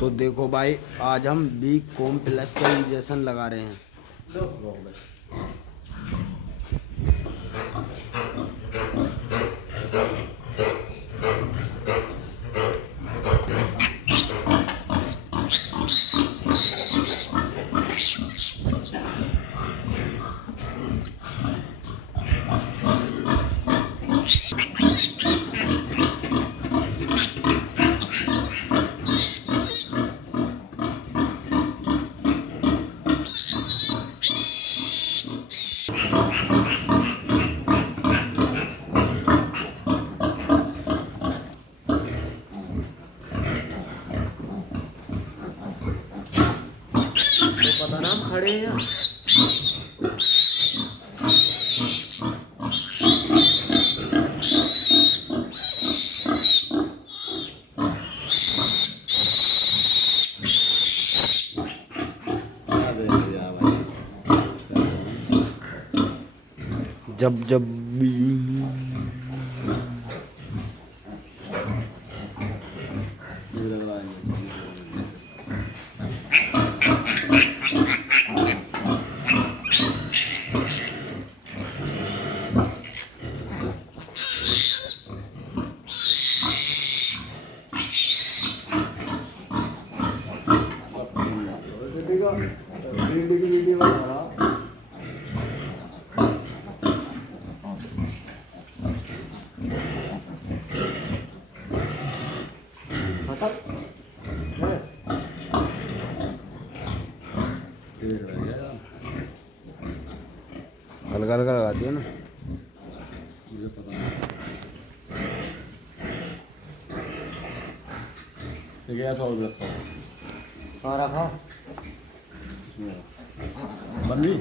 तो देखो भाई, आज हम बी कॉम्प्लेक्स का इंजेक्शन लगा रहे हैं। पता ना हम खड़े हैं। जब जब हल्का हल्का लगा दिया ना। मुझे पता नहीं ठीक है। सौ रखा कहाँ रखा बंदी।